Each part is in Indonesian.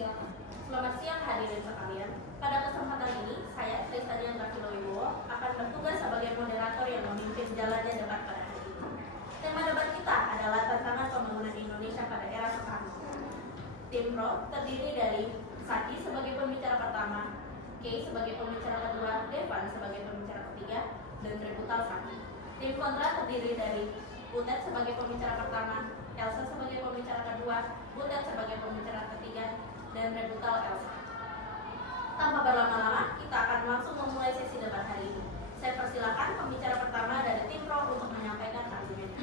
Silakan. Selamat siang hadirin sekalian. Pada kesempatan ini, saya Trisadian Rafilowibowo akan bertugas sebagai moderator yang memimpin jalannya debat pada hari ini. Tema debat kita adalah tantangan pembangunan Indonesia pada era Soekarno. Tim Pro terdiri dari Sati sebagai pembicara pertama, Kay sebagai pembicara kedua, Devan sebagai pembicara ketiga, dan Reputal Sati. Tim kontra terdiri dari Butet sebagai pembicara pertama, Elsa sebagai pembicara kedua, Butet sebagai pembicara ketiga, dan Reputal Elsa. Tanpa berlama-lama, kita akan langsung memulai sesi debat hari ini. Saya persilakan pembicara pertama dari Tim Pro untuk menyampaikan argumennya.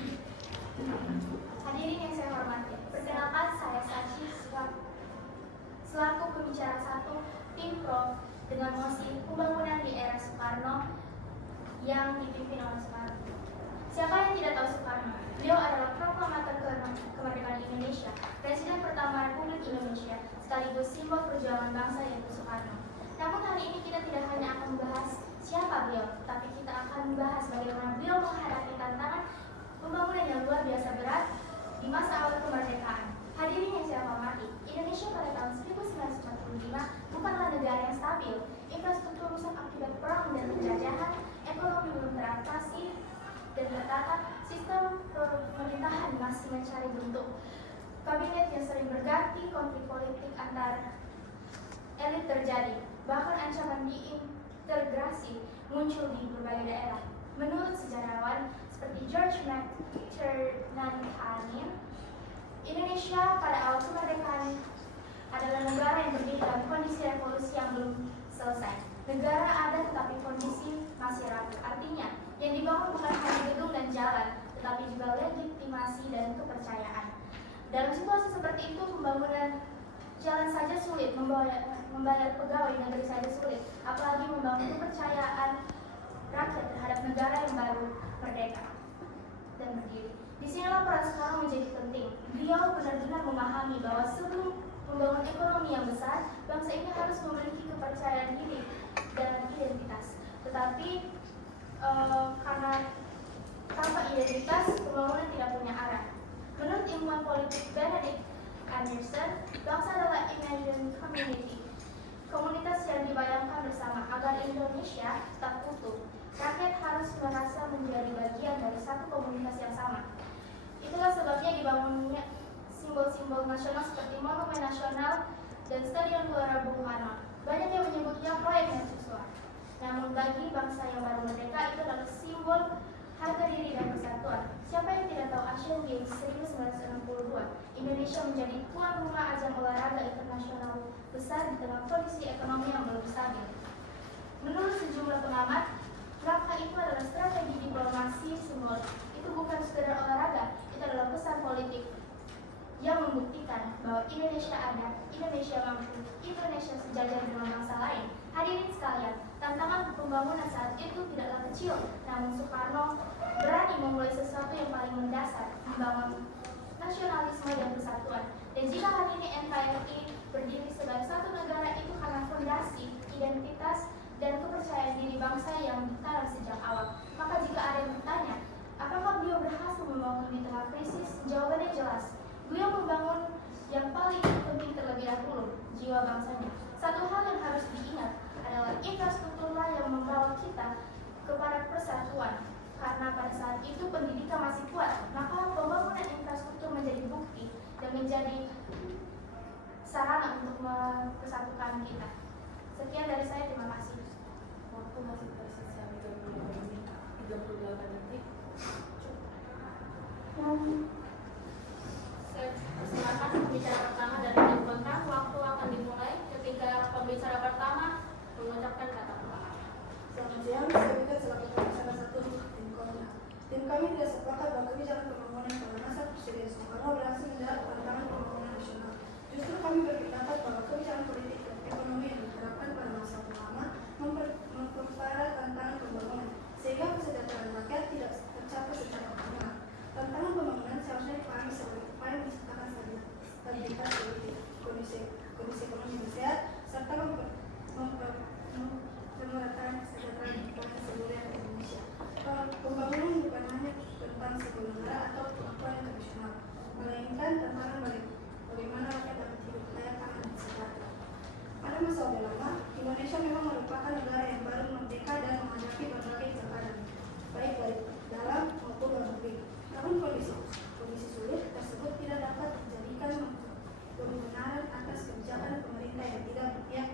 Hadirin yang saya hormati, perkenalkan saya Sachi selaku pembicara satu Tim Pro dengan mosi pembangunan di era Soekarno yang dipimpin oleh Soekarno. Siapa yang tidak tahu Soekarno? Beliau adalah proklamator kemerdekaan Indonesia, Presiden pertama Republik Indonesia, sekaligus simbol perjuangan bangsa yaitu Soekarno. Namun hari ini kita tidak hanya akan membahas siapa beliau, tapi kita akan membahas bagaimana beliau menghadapi tantangan pembangunan yang luar biasa berat di masa awal kemerdekaan. Hadirin yang saya hormati, Indonesia pada tahun 1945 bukanlah negara yang stabil. Infrastruktur rusak akibat perang dan penjajahan, ekonomi belum teratasi dan tertata, sistem pemerintahan masih mencari bentuk. Kabinet yang sering berganti, konflik politik antar elit terjadi, bahkan ancaman diintegrasi muncul di berbagai daerah. Menurut sejarawan seperti George McTernan, Indonesia pada awal kemerdekaan adalah negara yang berdiri dalam kondisi revolusi yang belum selesai. Negara ada tetapi kondisi masih rapuh. Artinya, yang dibangun bukan hanya gedung dan jalan, tetapi juga legitimasi dan kepercayaan. Dalam situasi seperti itu, pembangunan jalan saja sulit, membayar pegawai negeri saja sulit, apalagi membangun kepercayaan rakyat terhadap negara yang baru merdeka dan berdiri. Disinilah peran Soekarno menjadi penting. Beliau benar-benar memahami bahwa sebelum membangun ekonomi yang besar, bangsa ini harus memiliki kepercayaan diri dan identitas. Tetapi karena tanpa identitas, pembangunan tidak punya arah. Menurut ilmuwan politik Benedict Anderson, bangsa adalah imagined community, komunitas yang dibayangkan bersama. Agar Indonesia tetap utuh, rakyat harus merasa menjadi bagian dari satu komunitas yang sama. Itulah sebabnya dibangunnya simbol-simbol nasional seperti Monumen Nasional dan Stadion Gelora Bung Karno. Banyak yang menyebutnya proyek mercusuar. Namun bagi bangsa yang baru merdeka, itu adalah simbol harga diri dan persatuan. Siapa yang tidak tahu Asian Games 1962, Indonesia menjadi tuan rumah ajang olahraga internasional besar di tengah kondisi ekonomi yang belum stabil. Menurut sejumlah pengamat, langkah itu adalah strategi diplomasi simbol. Itu bukan sekedar olahraga, itu adalah pesan politik yang membuktikan bahwa Indonesia ada, Indonesia mampu, Indonesia sejajar dengan bangsa lain. Hadirin sekalian, tantangan pembangunan saat itu tidaklah kecil, namun Soekarno berani memulai sesuatu yang paling mendasar, membangun nasionalisme dan persatuan. Dan jika hari ini NKRI berdiri sebagai satu negara, itu karena fondasi, identitas, dan kepercayaan diri bangsa yang ditanam sejak awal. Maka jika ada yang bertanya, apakah beliau berhasil membangun di tengah krisis? Jawabannya jelas. Beliau membangun yang paling penting terlebih dahulu, jiwa bangsanya. Satu hal yang harus diingat adalah infrastrukturlah yang membawa kita kepada persatuan. Karena pada saat itu pendidikan masih kuat, maka pembangunan infrastruktur menjadi bukti dan menjadi sarana untuk mempersatukan kita. Sekian dari saya, terima kasih. Waktu masih tersisa 38 detik. Saya persilakan pembicara pertama dari tim kontra. Waktu akan dimulai ketika pembicara pertama mengucapkan kata pertama. Selamat siang, saya Butet selaku pembicara satu tim kontra. Tim kami tidak sepakat bahwa kebijakan pembangunan pada masa Presiden Soekarno berhasil menjawab tantangan pembangunan nasional. Justru kami berpendapat bahwa kebijakan politik dan ekonomi yang diterapkan pada masa pertama memperparah tantangan pembangunan, sehingga kesejahteraan rakyat tidak tercapai secara optimal. Tantangan pembangunan seharusnya dipahami sebagai upaya menciptakan stabilitas politik. Orde Lama, Indonesia memang merupakan negara yang baru merdeka dan menghadapi berbagai tekanan, baik dari dalam maupun luar negeri. Namun kondisi sulit tersebut tidak dapat dijadikan pembenaran atas kebijakan pemerintah yang tidak berpihak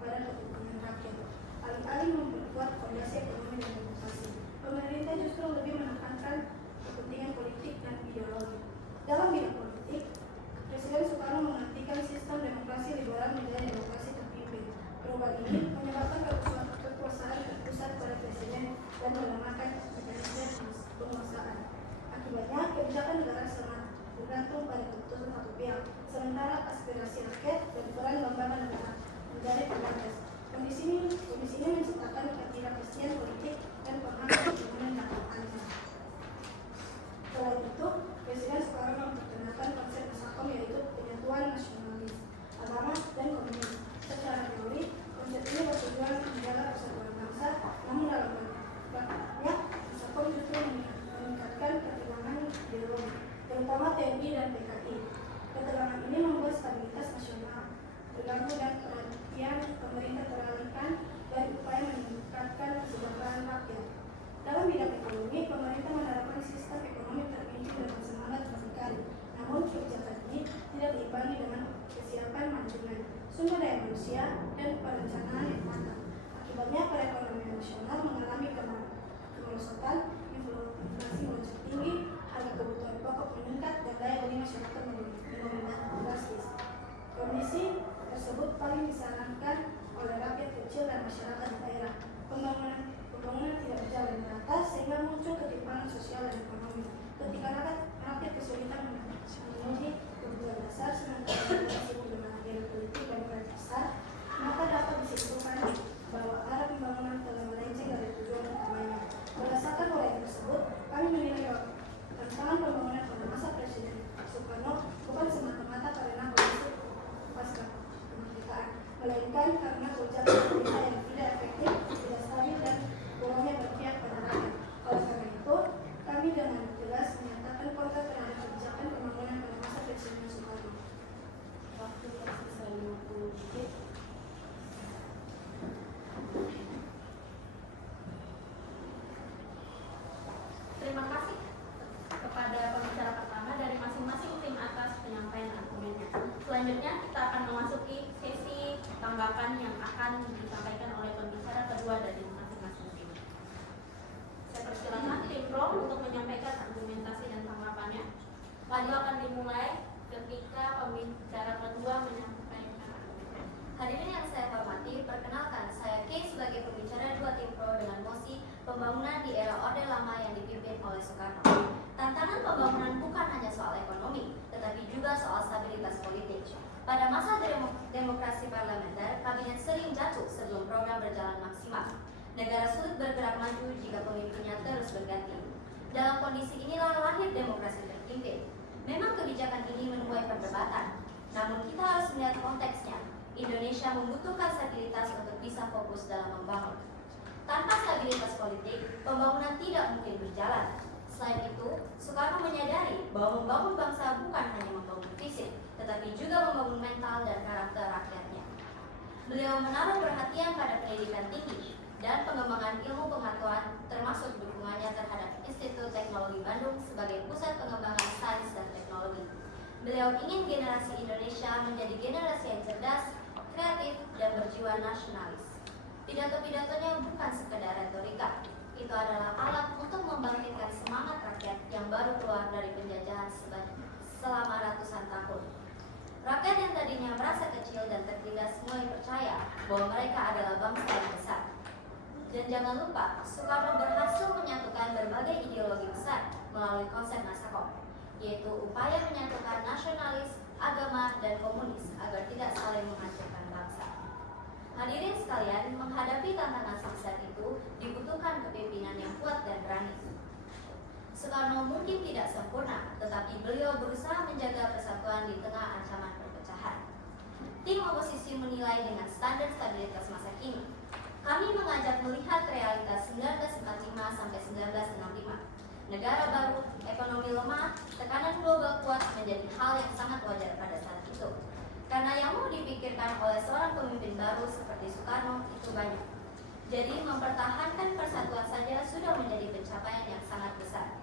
pada kepentingan rakyat. Alih-alih memperkuat fondasi ekonomi dan demokrasi, pemerintah justru lebih menekankan kepentingan politik dan ideologi. Dalam bidang politik, Presiden Soekarno mengartikan sistem demokrasi liberal menjadi demokrasi terpimpin. Perubahan ini menyebabkan kekuasaan terpusat pada presiden dan melemahkan mekanisme penguasaan. Akibatnya, kebijakan negara sangat bergantung pada keputusan satu pihak, sementara aspirasi rakyat dan peran lembaga negara menjadi terbatas. Kondisi ini menciptakan ketidakpastian politik dan penghalang pembangunan jangka panjang. Selain itu, Presiden Soekarno memperkenalkan konsep Nasakom, yaitu penyatuan nasionalis, agama, dan komunis. Secara teori, konsep ini bertujuan menjaga persatuan bangsa, namun dalam praktiknya, Nasakom justru meningkatkan ketegangan ideologi, terutama TNI dan PKI. Ketegangan ini membuat stabilitas nasional terganggu dan perhatian pemerintah teralihkan dari upaya meningkatkan kesejahteraan rakyat. Dalam bidang ekonomi, pemerintah menerapkan sistem ekonomi terpinci dengan semangat berdikari. Namun, kebijakan ini tidak diimbangi dengan kesiapan manajemen, sumber daya manusia, dan perencanaan yang matang. Akibatnya, perekonomian nasional mengalami kemerosotan, inflasi melonjak tinggi, harga kebutuhan pokok meningkat, dan daya beli masyarakat menurun drastis. Kondisi tersebut paling disarankan oleh rakyat kecil dan masyarakat daerah. Pembangunan tidak berjalan merata sehingga muncul ketimpangan sosial dan ekonomi. Ketika rakyat kesulitan memenuhi kebutuhan dasar sementara kondisi dengan agenda politik dan proyek besar, maka dapat disimpulkan bahwa arah pembangunan telah melenceng dari tujuan utamanya. Berdasarkan uraian tersebut, kami menilai tantangan pembangunan pada masa Presiden Soekarno bukan semata-mata karena kondisi pasca kemerdekaan, melainkan karena kebijakan pemerintah yang tidak efektif, tidak stabil, dan kurangnya berpihak pada rakyat. Oleh karena itu, kami dengan jelas menyatakan kontra terhadap kebijakan pembangunan pada masa Presiden Soekarno. Waktu tersisa 50 detik. Terima kasih kepada pembicara pertama dari masing-masing tim atas penyampaian argumennya. Selanjutnya kita akan memasuki sesi tanggapan yang akan disampaikan oleh pembicara kedua dari masing-masing tim. Saya persilakan tim Pro untuk menyampaikan argumentasi dan tanggapannya. Lalu akan dimulai ketika pembicara kedua menyampaikan argumennya. Hadirin yang saya hormati, perkenalkan saya Kay sebagai pembicara dua tim Pro dengan mosi pembangunan di era Orde Lama yang dipimpin oleh Soekarno. Tantangan pembangunan bukan hanya soal ekonomi, tetapi juga soal stabilitas politik. Pada masa demokrasi parlementer, kabinet sering jatuh sebelum program berjalan maksimal. Negara sulit bergerak maju jika pemimpinnya terus berganti. Dalam kondisi inilah lahir demokrasi terpimpin. Memang kebijakan ini menuai perdebatan, namun kita harus melihat konteksnya. Indonesia membutuhkan stabilitas untuk bisa fokus dalam membangun. Tanpa stabilitas politik, pembangunan tidak mungkin berjalan. Selain itu, Soekarno menyadari bahwa membangun bangsa bukan hanya membangun fisik, tetapi juga membangun mental dan karakter rakyatnya. Beliau menaruh perhatian pada pendidikan tinggi dan pengembangan ilmu pengetahuan, termasuk dukungannya terhadap Institut Teknologi Bandung sebagai pusat pengembangan sains dan teknologi. Beliau ingin generasi Indonesia menjadi generasi yang cerdas, kreatif, dan berjiwa nasionalis. Pidato-pidatonya bukan sekedar retorika, itu adalah alat untuk membangkitkan semangat rakyat yang baru keluar dari penjajahan selama ratusan tahun. Rakyat yang tadinya merasa kecil dan tertindas mulai percaya bahwa mereka adalah bangsa yang besar. Dan jangan lupa, Soekarno berhasil menyatukan berbagai ideologi besar melalui konsep Nasakom, yaitu upaya menyatukan nasionalis, agama, dan komunis agar tidak saling menghancurkan bangsa. Hadirin sekalian, menghadapi tantangan sebesar itu dibutuhkan kepemimpinan yang kuat dan berani. Soekarno mungkin tidak sempurna, tetapi beliau berusaha menjaga persatuan di tengah ancaman perpecahan. Tim oposisi menilai dengan standar stabilitas masa kini. Kami mengajak melihat realitas 1945 sampai 1965. Negara baru, ekonomi lemah, tekanan global kuat menjadi hal yang sangat wajar pada saat itu. Karena yang mau dipikirkan oleh seorang pemimpin baru seperti Soekarno itu banyak. Jadi mempertahankan persatuan saja sudah menjadi pencapaian yang sangat besar.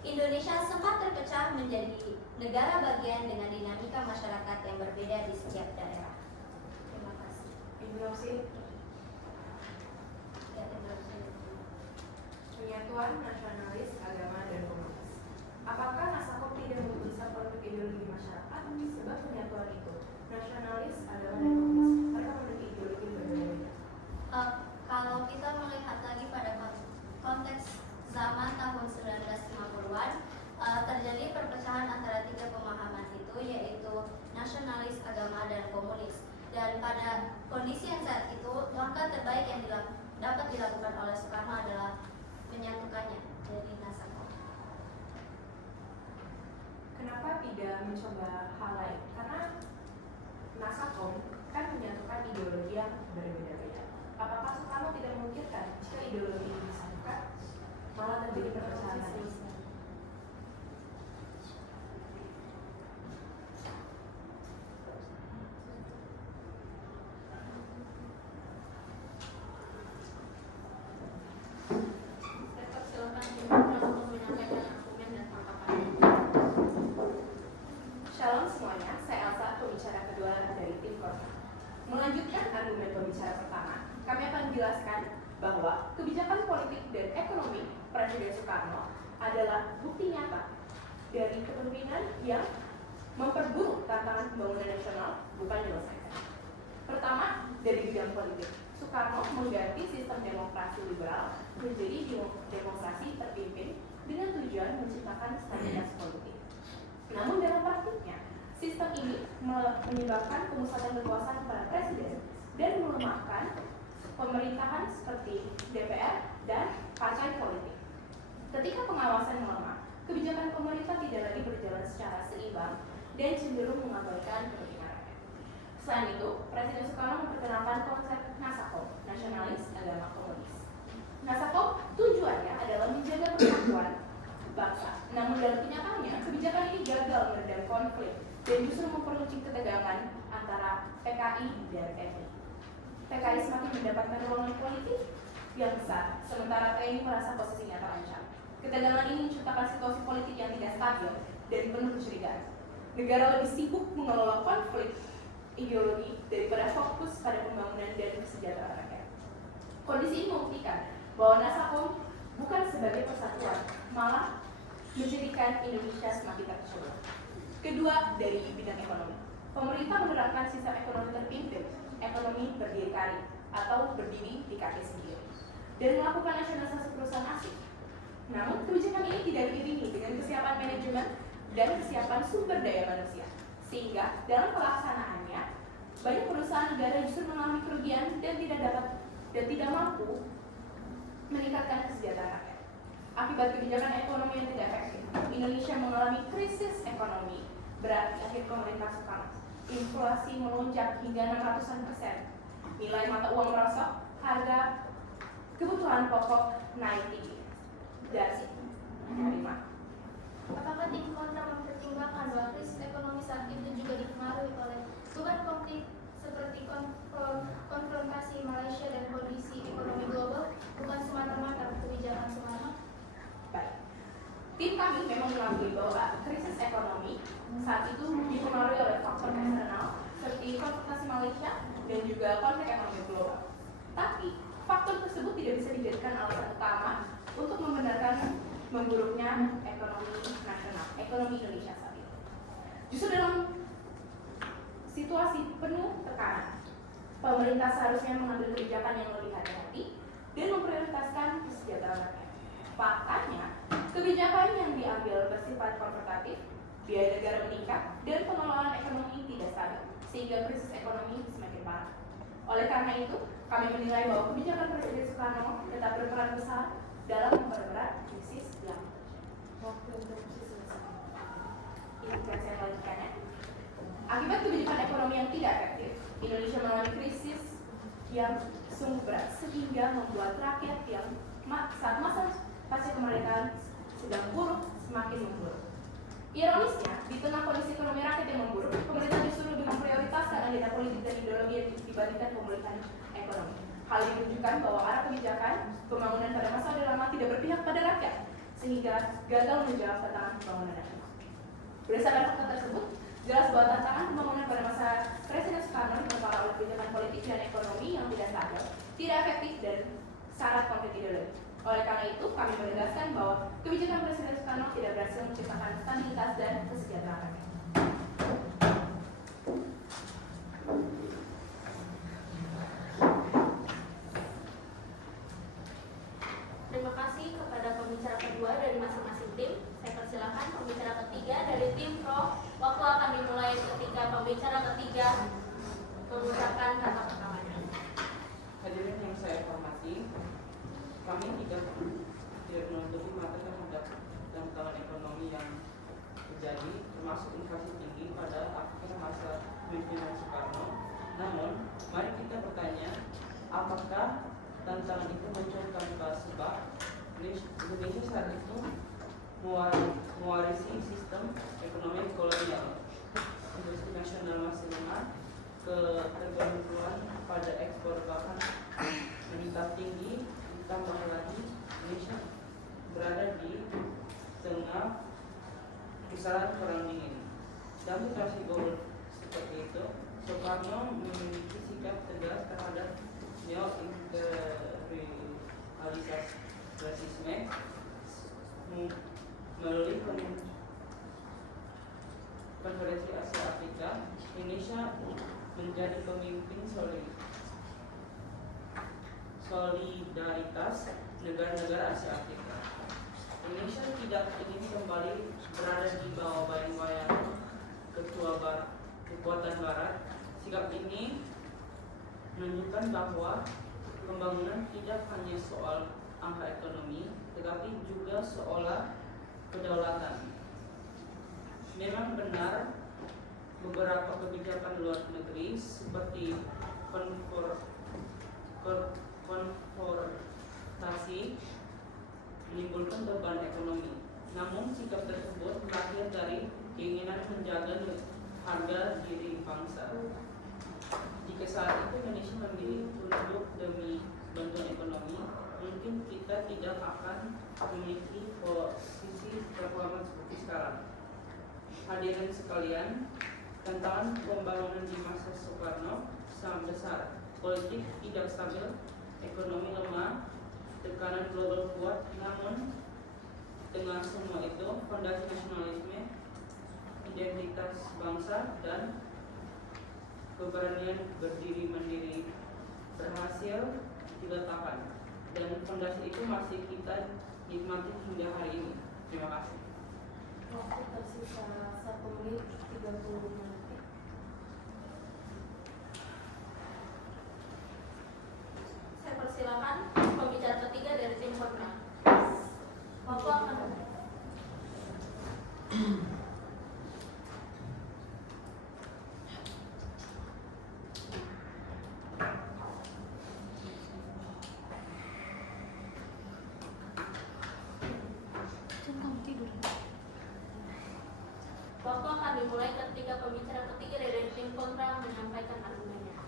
Indonesia sempat terpecah menjadi negara bagian dengan dinamika masyarakat yang berbeda di setiap daerah. Terima kasih. Interupsi. Ya, interupsi. Penyatuan nasionalis, agama, dan komunis. Apakah Nasakop tidak bisa konflik ideologi masyarakat? Sebab penyatuan itu nasionalis, agama, dan komunis. Mereka memiliki ideologi berbeda-beda. Kalau kita melihat lagi pada konteks zaman tahun 1950-an, terjadi perpecahan antara tiga pemahaman itu, yaitu nasionalis, agama, dan komunis. Dan pada kondisi yang saat itu, langkah terbaik yang dapat dilakukan oleh Soekarno adalah menyatukannya jadi Nasakop. Kenapa tidak mencoba hal lain? Karena Nasakop kan menyatukan ideologi yang berbeda-beda. Apakah Soekarno tidak memikirkan jika ideologi ini disatukan, malah terjadi perpecahan lagi? Silakan untuk menyampaikan argumen dan tanggapannya. Shalom semuanya, saya Elsa, pembicara kedua dari tim Korma. Melanjutkan argumen pembicara pertama, kami akan menjelaskan bahwa kebijakan politik dan ekonomi Presiden Soekarno adalah bukti nyata dari kepemimpinan yang memperburuk tantangan pembangunan nasional, bukan menyelesaikan. Pertama, dari bidang politik, Soekarno mengganti sistem demokrasi liberal menjadi demokrasi terpimpin dengan tujuan menciptakan stabilitas politik. Namun dalam praktiknya, sistem ini menyebabkan pemusatan kekuasaan pada presiden dan melemahkan pemerintahan seperti DPR dan partai politik. Ketika pengawasan melemah, kebijakan pemerintah tidak lagi berjalan secara seimbang dan cenderung mengabaikan kepentingan rakyat. Selain itu, Presiden Soekarno memperkenalkan konsep Nasakop, nasionalis, agama, komunis. Nasakop tujuannya adalah menjaga persatuan bangsa. Namun dalam kenyataannya, kebijakan ini gagal meredam konflik dan justru memperluncing ketegangan antara PKI dan TNI. PKI semakin mendapatkan ruangan politik yang besar, sementara TNI merasa posisinya terancam. Ketegangan ini menciptakan situasi politik yang tidak stabil dan penuh kecurigaan. Negara lebih sibuk mengelola konflik ideologi daripada fokus pada pembangunan dan kesejahteraan rakyat. Kondisi ini membuktikan bahwa Nasakop bukan sebagai persatuan, malah menjadikan Indonesia semakin terpecah belah. Kedua, dari bidang ekonomi. Pemerintah menerapkan sistem ekonomi terpimpin, ekonomi berdikari atau berdiri di kaki sendiri, dan melakukan nasionalisasi perusahaan asing. Namun, kebijakan ini tidak diiringi dengan kesiapan manajemen dan kesiapan sumber daya manusia, sehingga dalam pelaksanaannya banyak perusahaan negara justru mengalami kerugian dan tidak mampu meningkatkan kesejahteraan rakyat. Akibat kebijakan ekonomi yang tidak efektif, Indonesia mengalami krisis ekonomi berat di akhir pemerintah Soekarno. Inflasi melonjak hingga 600%, nilai mata uang merosot, harga kebutuhan pokok naik tinggi. Dari mana? Apakah tim kontra mempertimbangkan bahwa krisis ekonomi saat itu juga dipengaruhi oleh beban konflik seperti konfrontasi Malaysia dan kondisi ekonomi global, bukan semata-mata kebijakan Soekarno? Baik. Tim kami memang mengakui bahwa krisis ekonomi saat itu dipengaruhi oleh faktor eksternal seperti konfrontasi Malaysia dan juga konflik ekonomi global. Tapi faktor tersebut tidak bisa dijadikan alasan utama untuk membenarkan memburuknya ekonomi nasional, ekonomi Indonesia saat itu. Justru dalam situasi penuh tekanan, pemerintah seharusnya mengambil kebijakan yang lebih hati-hati dan memprioritaskan kesejahteraan rakyat. Faktanya, kebijakan yang diambil bersifat konfrontatif, biaya negara meningkat, dan pengelolaan ekonomi tidak stabil, sehingga krisis ekonomi semakin parah. Oleh karena itu, kami menilai bahwa kebijakan Presiden Soekarno tetap berperan besar dalam memperberat krisis yang saya lanjutkannya. Akibat kebijakan ekonomi yang tidak efektif, Indonesia mengalami krisis yang sungguh berat sehingga membuat rakyat yang saat masa pasca kemerdekaan sedang buruk semakin memburuk. Ironisnya, di tengah kondisi ekonomi rakyat yang memburuk, pemerintah justru lebih memprioritaskan agenda politik dan ideologi dibandingkan pemulihan ekonomi. Hal ini menunjukkan bahwa arah kebijakan pembangunan pada masa Orde Lama tidak berpihak pada rakyat, sehingga gagal menjawab tantangan pembangunan nasional. Berdasarkan fakta tersebut, jelas bahwa tantangan pembangunan pada masa Presiden Soekarno ditopang oleh kebijakan politik dan ekonomi yang tidak stabil, tidak efektif, dan syarat konflik ideologi. Oleh karena itu, kami menegaskan bahwa kebijakan Presiden Soekarno tidak berhasil menciptakan stabilitas dan kesejahteraan rakyat. Terima kasih kepada pembicara kedua dari masing-masing tim. Saya persilakan pembicara ketiga dari tim Pro. Waktu akan dimulai ketika pembicara ketiga mengucapkan kata pertamanya. Hadirin yang saya hormati, kami tidak menutupi mata terhadap tantangan ekonomi yang terjadi, termasuk inflasi tinggi pada akhir masa kepemimpinan Soekarno. Namun, mari kita bertanya, apakah tantangan itu muncul tanpa sebab? Indonesia saat itu mewarisi sistem ekonomi kolonial. Industri nasional masih lemah, ketergantungan pada ekspor bahkan meningkat tinggi, ditambah lagi Indonesia berada di tengah pusaran perang dingin. Dalam situasi global seperti itu, Soekarno memiliki sikap tegas terhadap neo-imperialisasi rasisme melalui konferensi Asia Afrika. Indonesia menjadi pemimpin solidaritas negara-negara Asia Afrika. Indonesia tidak ingin kembali berada di bawah bayang-bayang kekuatan Barat. Sikap ini menunjukkan bahwa pembangunan tidak hanya soal angka ekonomi, tetapi juga soal kedaulatan. Memang benar beberapa kebijakan luar negeri seperti konfortasi menimbulkan beban ekonomi. Namun sikap tersebut lahir dari keinginan menjaga harga diri bangsa. Jika saat itu Indonesia memilih untuk demi bantuan ekonomi, mungkin kita tidak akan memiliki posisi terhormat seperti sekarang. Hadirin sekalian, tantangan pembangunan di masa Soekarno sangat besar. Politik tidak stabil, ekonomi lemah, tekanan global kuat. Namun, dengan semua itu, fondasi nasionalisme, identitas bangsa, dan keberanian berdiri mandiri berhasil diletakkan. Dan fondasi itu masih kita nikmati hingga hari ini. Terima kasih. Waktu tersisa 1 menit 30 detik. Saya persilakan pembicara ketiga dari tim Kontra. Waktu akan dimulai ketika pembicara ketiga dari tim Kontra menyampaikan argumennya.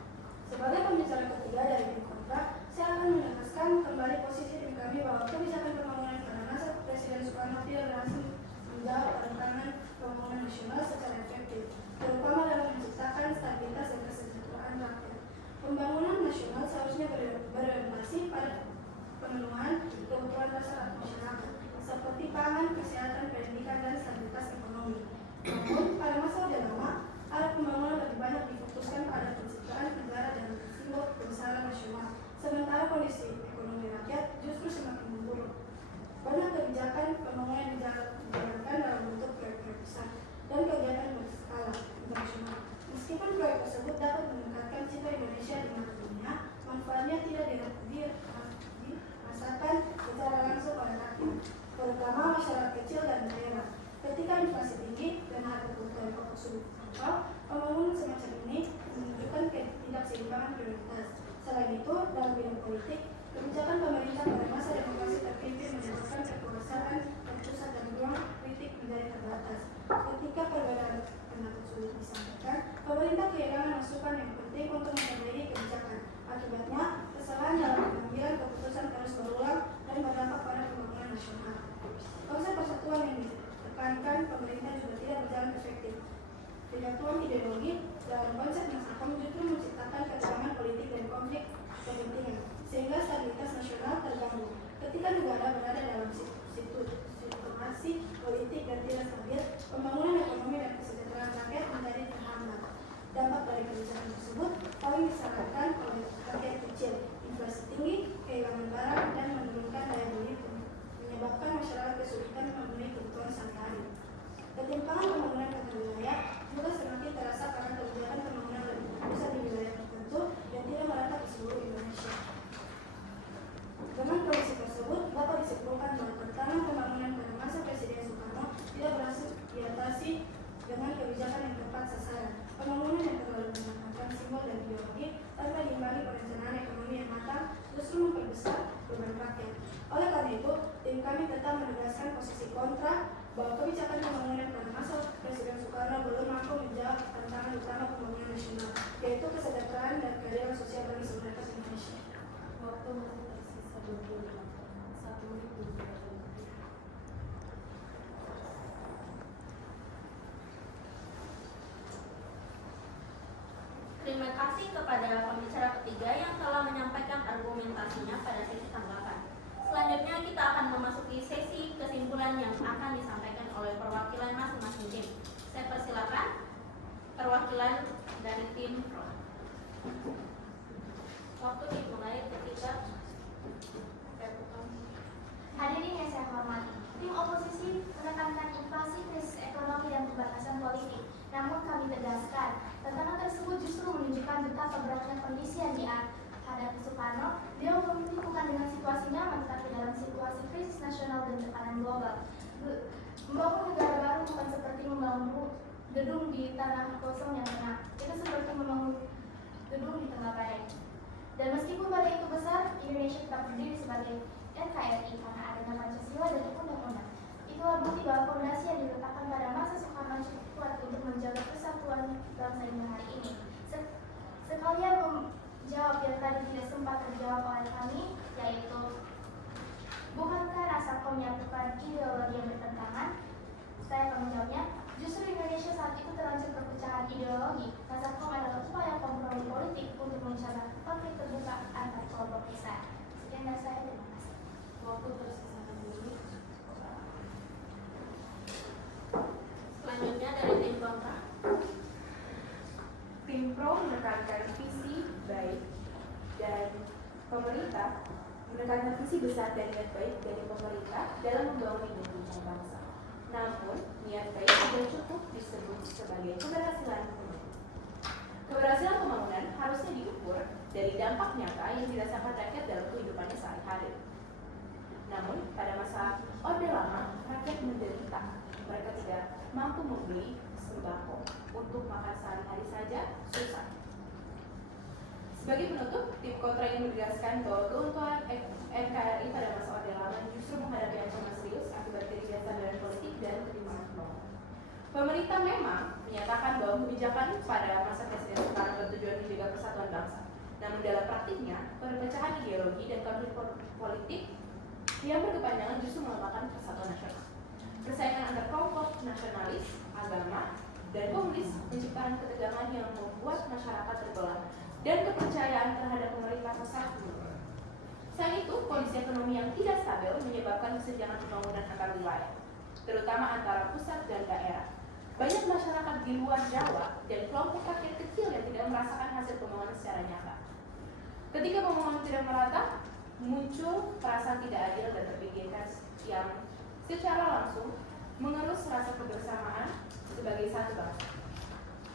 Sebagai pembicara ketiga dari tim Kontra, saya akan menegaskan kembali posisi tim kami bahwa kebijakan pembangunan pada masa Presiden Soekarno tidak berhasil menjawab tantangan pembangunan nasional secara efektif, terutama dalam menciptakan stabilitas dan kesejahteraan rakyat. Pembangunan nasional seharusnya berorientasi pada pemenuhan kebutuhan dasar masyarakat, seperti pangan, kesehatan, pendidikan, dan stabilitas ekonomi. Namun, pada masa Orde Lama, arah pembangunan lebih banyak difokuskan pada penciptaan negara dan simbol kebesaran nasional, sementara kondisi ekonomi rakyat justru semakin memburuk. Banyak kebijakan pembangunan dijalankan dalam bentuk proyek-proyek besar dan kegiatan berskala internasional. Meskipun proyek tersebut dapat meningkatkan citra Indonesia di mata dunia, manfaatnya tidak dirasakan secara langsung oleh rakyat, terutama masyarakat kecil dan daerah. Ketika inflasi tinggi dan harga kebutuhan pokok sulit terjangkau, pembangunan semacam ini menunjukkan ketidakseimbangan prioritas. Selain itu, dalam bidang politik, kebijakan pemerintah pada masa demokrasi terpimpin menyebabkan kekuasaan pusat dan ruang kritik menjadi terbatas. Ketika perbedaan pendapat sulit disampaikan, pemerintah kehilangan masukan yang penting untuk memperbaiki kebijakan. Akibatnya, kesalahan dalam pengambilan keputusan terus berulang dan berdampak pada pembangunan nasional. Konsep persatuan yang ditekankan pemerintah juga tidak berjalan efektif. Tidak tuang ideologi dalam konsep Nasakom justru menciptakan ketegangan politik dan konflik kepentingan, sehingga stabilitas nasional terganggu. Ketika negara berada dalam situasi politik dan tidak stabil, pembangunan ekonomi dan kesejahteraan rakyat menjadi terhambat. Dampak dari kebijakan tersebut paling disarankan oleh rakyat kecil, inflasi tinggi, kehilangan barang, dan menurunkan daya beli, menyebabkan masyarakat kesulitan memenuhi kebutuhan sehari-hari. Ketimpangan pembangunan antar wilayah juga semakin terasa karena kebijakan pembangunan lebih berpusat di wilayah tertentu dan tidak merata di seluruh Indonesia. Dengan kondisi tersebut, dapat disimpulkan bahwa tantangan pembangunan pada masa Presiden Soekarno tidak berhasil diatasi dengan kebijakan yang tepat sasaran. Pembangunan yang terlalu menekankan simbol dan ideologi tanpa diimbangi perencanaan ekonomi yang matang justru memperbesar beban rakyat. Oleh karena itu, tim kami tetap menegaskan posisi kontra bahwa kebijakan pembangunan pada masa Presiden Soekarno belum mampu menjawab tantangan utama pembangunan nasional, yaitu kesejahteraan dan keadilan sosial bagi seluruh rakyat Indonesia. Waktu masih tersisa 1 menit. Terima kasih kepada pembicara ketiga yang telah menyampaikan argumentasinya pada sesi tanggapan. Selanjutnya kita akan memasuki sesi kesimpulan yang akan disampaikan oleh perwakilan masing-masing tim. Saya persilakan perwakilan dari tim Pro. Waktu dimulai ketika Hadirin yang saya hormati, tim oposisi menekankan inflasi, krisis ekonomi, dan pembatasan politik. Namun kami tegaskan, tantangan tersebut justru menunjukkan betapa beratnya kondisi yang dihadapi Soekarno. Dia memilih bukan dengan situasi nyaman, tetapi dalam situasi krisis nasional dan tekanan global. Membangun negara baru bukan seperti membangun gedung di tanah kosong yang tenang. Itu seperti membangun gedung di tengah badai. Dan meskipun badai itu besar, Indonesia tetap berdiri sebagai NKRI karena adanya Pancasila dan undang-undang. Itulah bukti bahwa fondasi yang diletakkan pada masa Soekarno cukup kuat untuk menjaga persatuan bangsa hingga hari ini. Sekalian menjawab yang tadi tidak sempat terjawab oleh kami, yaitu bukankah Nasakom yang bukan ideologi yang bertentangan? Saya akan menjawabnya. Justru Indonesia saat itu terancam perpecahan ideologi. Nasakom adalah upaya kompromi politik untuk mencegah konflik terbuka antar kelompok besar. Sekian dari saya, terima kasih. Waktu tersisa 1 menit. Selanjutnya dari tim kontra. Tim Pro menekankan visi baik dan pemerintah menekankan visi besar dan niat baik dari pemerintah dalam membangun Indonesia bangsa. Namun, niat baik tidak cukup disebut sebagai keberhasilan pembangunan. Keberhasilan pembangunan harusnya diukur dari dampak nyata yang dirasakan rakyat dalam kehidupannya sehari-hari. Namun, pada masa Orde Lama, rakyat menderita. Mereka tidak mampu membeli sembako untuk makan sehari-hari saja susah. Sebagai penutup, tim kontra ingin menegaskan bahwa keutuhan NKRI pada masa Orde Lama justru menghadapi ancaman serius akibat ketidakstabilan politik dan ketimpangan pembangunan. Pemerintah memang menyatakan bahwa kebijakan pada masa Presiden Soekarno bertujuan menjaga persatuan bangsa. Namun dalam praktiknya, perpecahan ideologi dan konflik politik yang berkepanjangan justru melemahkan persatuan nasional. Persaingan antar kelompok nasionalis, agama, dan komunis menciptakan ketegangan yang membuat masyarakat terbelah dan kepercayaan terhadap pemerintah sangat menurun. Selain itu, kondisi ekonomi yang tidak stabil menyebabkan kesenjangan pembangunan antar wilayah, terutama antara pusat dan daerah. Banyak masyarakat di luar Jawa dan kelompok rakyat kecil yang tidak merasakan hasil pembangunan secara nyata. Ketika pembangunan tidak merata, muncul perasaan tidak adil dan terpikirkan yang secara langsung mengerus rasa kebersamaan sebagai satu bangsa.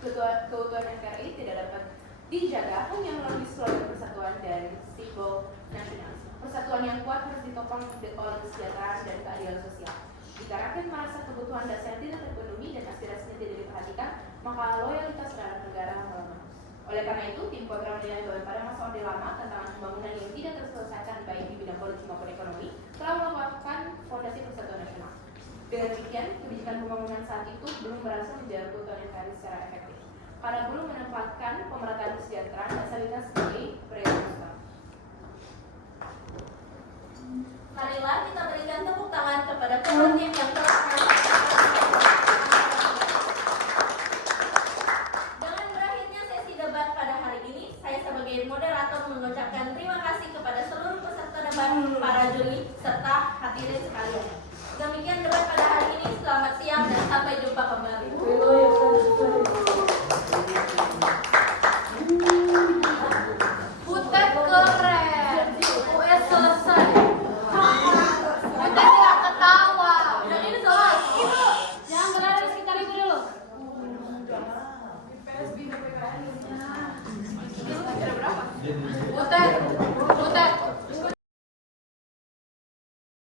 Keutuhan NKRI tidak dapat dijaga hanya melalui slogan persatuan dan simbol nasionalisme. Persatuan yang kuat harus ditopang oleh kesejahteraan dan keadilan sosial. Jika rakyat merasa kebutuhan dasar tidak terpenuhi dan aspirasinya tidak diperhatikan, maka loyalitas terhadap negara melemah. Oleh karena itu, tim kontra menilai bahwa pada masa Orde Lama, tantangan pembangunan yang tidak terselesaikan baik di bidang politik maupun ekonomi telah melemahkan fondasi persatuan nasional. Dengan demikian, kebijakan pembangunan saat itu belum berhasil menjawab kebutuhan NKRI secara efektif, karena belum menempatkan pemerataan kesejahteraan dasaritas sebagai prioritas utama. Marilah kita berikan tepuk tangan kepada penonton yang telah Dengan berakhirnya sesi debat pada hari ini, saya sebagai moderator mengucapkan terima kasih kepada seluruh peserta debat, para juri, serta hadirin